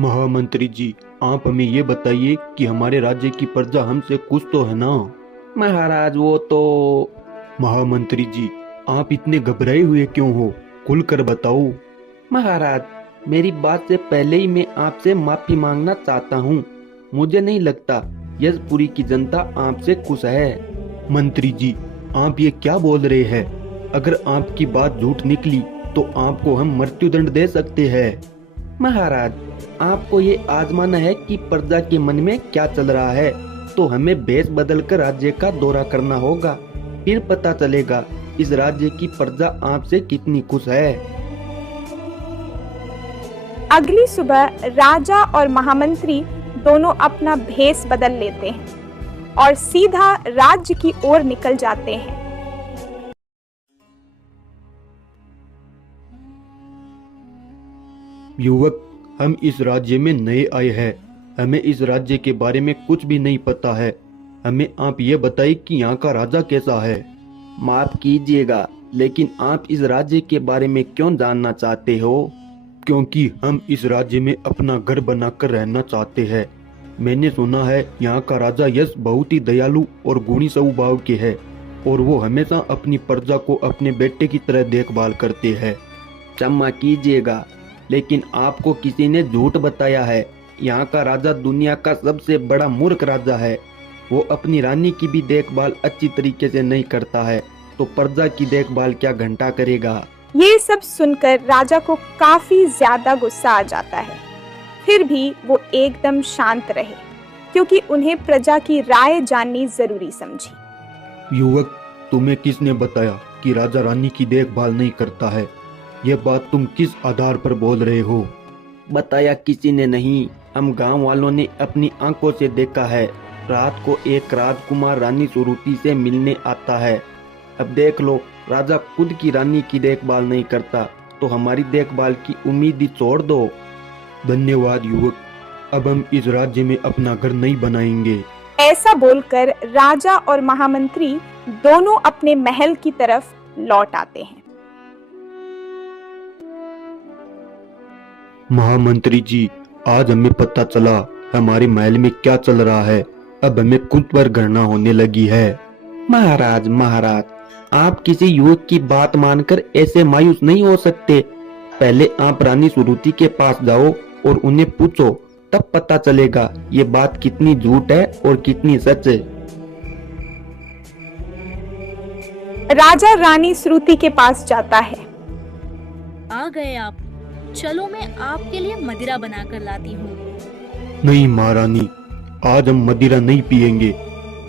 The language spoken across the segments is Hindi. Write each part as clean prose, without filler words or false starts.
महामंत्री जी, आप हमें ये बताइए कि हमारे राज्य की प्रजा हमसे खुश तो है ना? महाराज वो तो। महामंत्री जी, आप इतने घबराए हुए क्यों हो? खुलकर बताओ। महाराज, मेरी बात से पहले ही मैं आपसे माफी मांगना चाहता हूँ। मुझे नहीं लगता यशपुरी की जनता आपसे खुश है। मंत्री जी, आप ये क्या बोल रहे हैं? अगर आपकी बात झूठ निकली तो आपको हम मृत्युदंड दे सकते हैं। महाराज, आपको ये आजमाना है कि प्रजा के मन में क्या चल रहा है, तो हमें भेष बदलकर राज्य का दौरा करना होगा। फिर पता चलेगा इस राज्य की प्रजा आपसे कितनी खुश है। अगली सुबह राजा और महामंत्री दोनों अपना भेष बदल लेते हैं और सीधा राज्य की ओर निकल जाते हैं। युवक, हम इस राज्य में नए आए हैं। हमें इस राज्य के बारे में कुछ भी नहीं पता है। हमें आप ये बताइए कि यहाँ का राजा कैसा है? माफ कीजिएगा, लेकिन आप इस राज्य के बारे में क्यों जानना चाहते हो? क्योंकि हम इस राज्य में अपना घर बनाकर रहना चाहते हैं। मैंने सुना है यहाँ का राजा यश बहुत ही दयालु और गुणी स्वभाव के है और वो हमेशा अपनी प्रजा को अपने बेटे की तरह देखभाल करते हैं। क्षमा कीजिएगा, लेकिन आपको किसी ने झूठ बताया है। यहाँ का राजा दुनिया का सबसे बड़ा मूर्ख राजा है। वो अपनी रानी की भी देखभाल अच्छी तरीके से नहीं करता है, तो प्रजा की देखभाल क्या घंटा करेगा। ये सब सुनकर राजा को काफी ज्यादा गुस्सा आ जाता है। फिर भी वो एकदम शांत रहे, क्योंकि उन्हें प्रजा की राय जाननी जरूरी समझी। युवक, तुम्हें किसने बताया कि राजा रानी की देखभाल नहीं करता है? यह बात तुम किस आधार पर बोल रहे हो? बताया किसी ने नहीं, हम गांव वालों ने अपनी आंखों से देखा है। रात को एक राजकुमार रानी सुरुचि से मिलने आता है। अब देख लो, राजा खुद की रानी की देखभाल नहीं करता, तो हमारी देखभाल की उम्मीद ही छोड़ दो। धन्यवाद युवक, अब हम इस राज्य में अपना घर नहीं बनाएंगे। ऐसा बोलकर राजा और महामंत्री दोनों अपने महल की तरफ लौट आते हैं। महामंत्री जी, आज हमें पता चला हमारे महल में क्या चल रहा है। अब हमें खुद पर घृणा होने लगी है। महाराज, आप किसी युवक की बात मानकर ऐसे मायूस नहीं हो सकते। पहले आप रानी सुरुचि के पास जाओ और उन्हें पूछो, तब पता चलेगा ये बात कितनी झूठ है और कितनी सच है। राजा रानी सुरुचि के पास जाता है। आ गए आप, चलो मैं आपके लिए मदिरा बनाकर लाती हूँ। नहीं महारानी, आज हम मदिरा नहीं पिएंगे।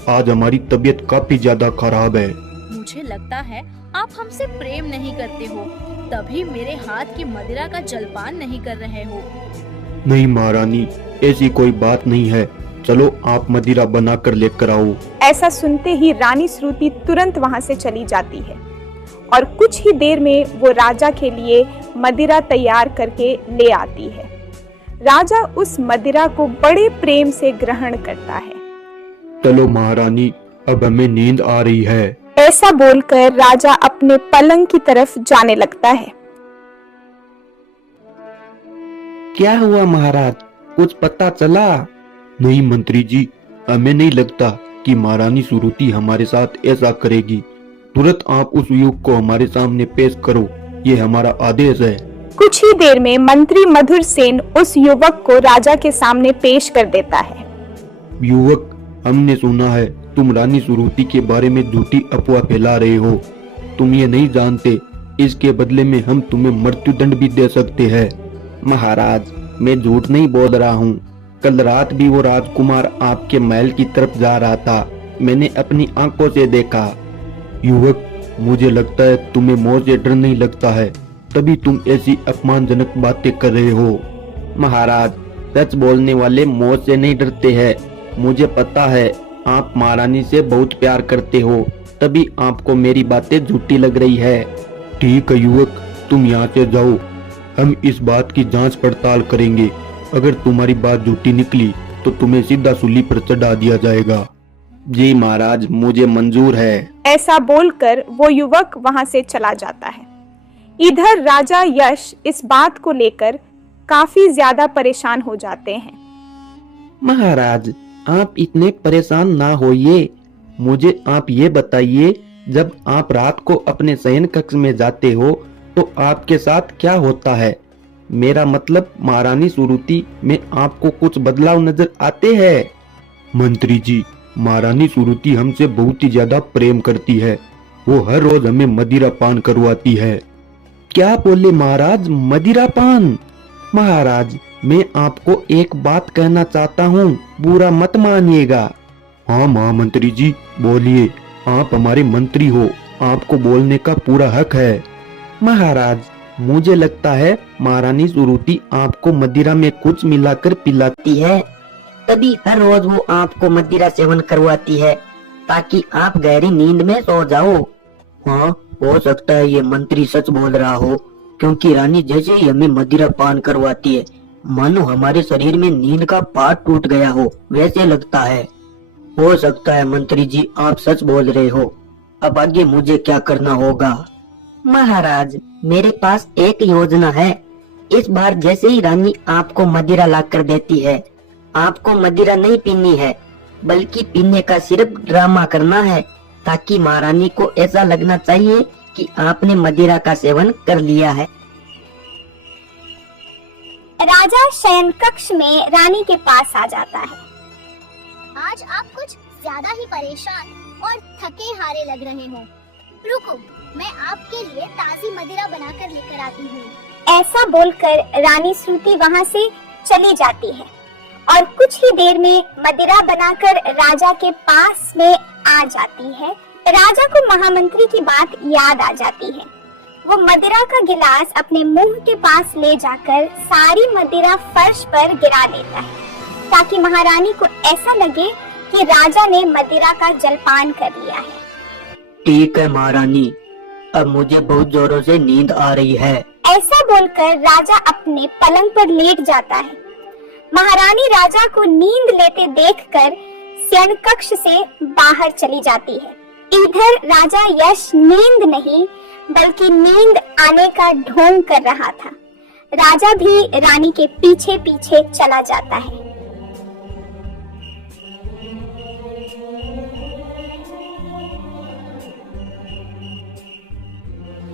आज हमारी तबीयत काफी ज्यादा खराब है। मुझे लगता है आप हमसे प्रेम नहीं करते हो, तभी मेरे हाथ की मदिरा का जलपान नहीं कर रहे हो। नहीं महारानी, ऐसी कोई बात नहीं है। चलो आप मदिरा बनाकर लेकर आओ। ऐसा सुनते ही रानी सुरुचि तुरंत वहां से चली जाती है और कुछ ही देर में वो राजा के लिए मदिरा तैयार करके ले आती है। राजा उस मदिरा को बड़े प्रेम से ग्रहण करता है। चलो महारानी, अब हमें नींद आ रही है। ऐसा बोलकर राजा अपने पलंग की तरफ जाने लगता है। क्या हुआ महाराज, कुछ पता चला? नहीं मंत्री जी, हमें नहीं लगता कि महारानी सुरुचि हमारे साथ ऐसा करेगी। तुरंत आप उस युवक को हमारे सामने पेश करो, ये हमारा आदेश है। कुछ ही देर में मंत्री मधुर सेन उस युवक को राजा के सामने पेश कर देता है। युवक, हमने सुना है तुम रानी सुरुचि के बारे में झूठी अफवाह फैला रहे हो। तुम ये नहीं जानते, इसके बदले में हम तुम्हें मृत्युदंड भी दे सकते हैं। महाराज, मैं झूठ नहीं बोल रहा हूँ। कल रात भी वो राजकुमार आपके महल की तरफ जा रहा था, मैंने अपनी आंखों से देखा। युवक, मुझे लगता है तुम्हें मौत से डर नहीं लगता है, तभी तुम ऐसी अपमानजनक बातें कर रहे हो। महाराज, सच बोलने वाले मौत से नहीं डरते हैं। मुझे पता है आप महारानी से बहुत प्यार करते हो, तभी आपको मेरी बातें झूठी लग रही है। ठीक है युवक, तुम यहाँ से जाओ। हम इस बात की जांच पड़ताल करेंगे। अगर तुम्हारी बात झूठी निकली तो तुम्हें सीधा सूली पर चढ़ा दिया जाएगा। जी महाराज, मुझे मंजूर है। ऐसा बोलकर वो युवक वहां से चला जाता है। इधर राजा यश इस बात को लेकर काफी ज्यादा परेशान हो जाते हैं। महाराज, आप इतने परेशान ना होइए। मुझे आप ये बताइए, जब आप रात को अपने शयन कक्ष में जाते हो तो आपके साथ क्या होता है? मेरा मतलब महारानी सुरुचि में आपको कुछ बदलाव नजर आते हैं? मंत्री जी, महारानी सुरुचि हमसे बहुत ही ज्यादा प्रेम करती है। वो हर रोज हमें मदिरा पान करवाती है। क्या बोले महाराज, मदिरा पान? महाराज, मैं आपको एक बात कहना चाहता हूँ, बुरा मत मानिएगा। हाँ महामंत्री जी, बोलिए। आप हमारे मंत्री हो, आपको बोलने का पूरा हक है। महाराज, मुझे लगता है महारानी सुरुचि आपको मदिरा में कुछ मिलाकर पिलाती है, तभी हर रोज वो आपको मदिरा सेवन करवाती है ताकि आप गहरी नींद में सो जाओ। हाँ, हो सकता है ये मंत्री सच बोल रहा हो, क्योंकि रानी जैसे ही हमें मदिरा पान करवाती है मानो हमारे शरीर में नींद का पार्ट टूट गया हो, वैसे लगता है। हो सकता है मंत्री जी आप सच बोल रहे हो। अब आगे मुझे क्या करना होगा? महाराज, मेरे पास एक योजना है। इस बार जैसे ही रानी आपको मदिरा लाकर देती है, आपको मदिरा नहीं पीनी है, बल्कि पीने का सिर्फ ड्रामा करना है, ताकि महारानी को ऐसा लगना चाहिए कि आपने मदिरा का सेवन कर लिया है। राजा शयन कक्ष में रानी के पास आ जाता है। आज आप कुछ ज्यादा ही परेशान और थके हारे लग रहे हो। रुको, मैं आपके लिए ताजी मदिरा बनाकर लेकर आती हूँ। ऐसा बोलकर रानी श्रुति वहाँ से चली जाती है और कुछ ही देर में मदिरा बनाकर राजा के पास में आ जाती है। राजा को महामंत्री की बात याद आ जाती है। वो मदिरा का गिलास अपने मुंह के पास ले जाकर सारी मदिरा फर्श पर गिरा देता है, ताकि महारानी को ऐसा लगे कि राजा ने मदिरा का जलपान कर लिया है। ठीक है महारानी, अब मुझे बहुत जोरों से नींद आ रही है। ऐसा बोलकर राजा अपने पलंग पर लेट जाता है। महारानी राजा को नींद लेते देखकर शयन कक्ष से बाहर चली जाती है। इधर राजा यश नींद नहीं बल्कि नींद आने का ढोंग कर रहा था। राजा भी रानी के पीछे पीछे चला जाता है।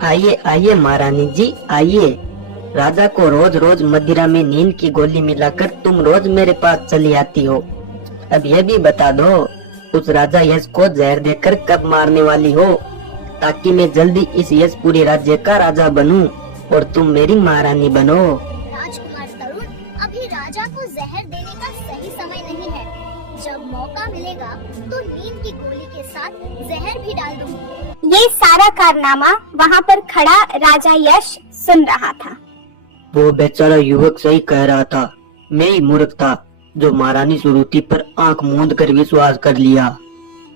आइए आइए महारानी जी, आइए। राजा को रोज रोज मदिरा में नींद की गोली मिलाकर तुम रोज मेरे पास चली आती हो। अब यह भी बता दो, उस राजा यश को जहर देकर कब मारने वाली हो, ताकि मैं जल्दी इस यशपुरी राज्य का राजा बनूं और तुम मेरी महारानी बनो। राजकुमार तरुण, अभी राजा को जहर देने का सही समय नहीं है। जब मौका मिलेगा तो नींद की गोली के साथ जहर भी डाल दूंगी। ये सारा कारनामा वहाँ पर खड़ा राजा यश सुन रहा था। वो बेचारा युवक सही कह रहा था, मैं ही मूर्ख था जो महारानी सुरुचि पर आंख मूंद कर विश्वास कर लिया।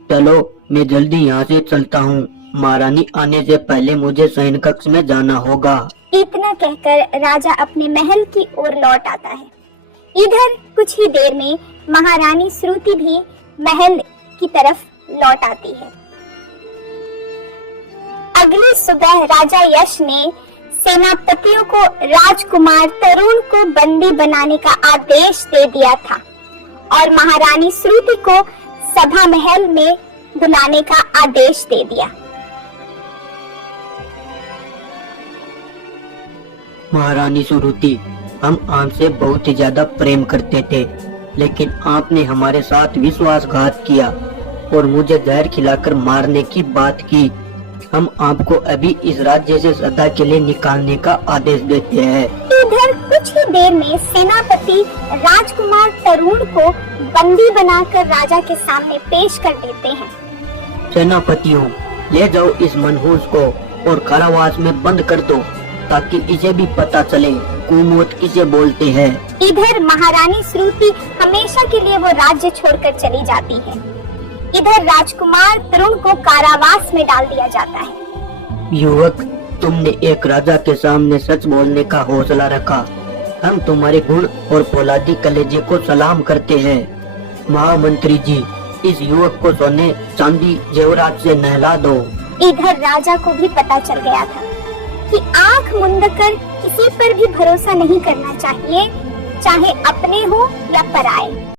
चलो मैं जल्दी यहाँ से चलता हूँ, महारानी आने से पहले मुझे शयन कक्ष में जाना होगा। इतना कहकर राजा अपने महल की ओर लौट आता है। इधर कुछ ही देर में महारानी श्रुति भी महल की तरफ लौट आती है। अगली सुबह राजा यश ने सेनापतियों को राजकुमार तरुण को बंदी बनाने का आदेश दे दिया था और महारानी श्रुति को सभा महल में बुलाने का आदेश दे दिया। महारानी सुरुचि, हम आपसे बहुत ही ज्यादा प्रेम करते थे, लेकिन आपने हमारे साथ विश्वासघात किया और मुझे जहर खिलाकर मारने की बात की। हम आपको अभी इस राज्य से सदा के लिए निकालने का आदेश देते हैं। इधर कुछ ही देर में सेनापति राजकुमार तरुण को बंदी बनाकर राजा के सामने पेश कर देते हैं। सेनापतियों, ले जाओ इस मनहूस को और कारावास में बंद कर दो, ताकि इसे भी पता चले कुमौत किसे बोलते हैं। इधर महारानी श्रुति हमेशा के लिए वो राज्य छोड़कर चली जाती है। इधर राजकुमार तरुण को कारावास में डाल दिया जाता है। युवक, तुमने एक राजा के सामने सच बोलने का हौसला रखा। हम तुम्हारे गुण और फौलादी कलेजे को सलाम करते हैं। महामंत्री जी, इस युवक को सोने चांदी जेवरात से नहला दो। इधर राजा को भी पता चल गया था कि आंख मूंद कर किसी पर भी भरोसा नहीं करना चाहिए, चाहे अपने हो या पराए।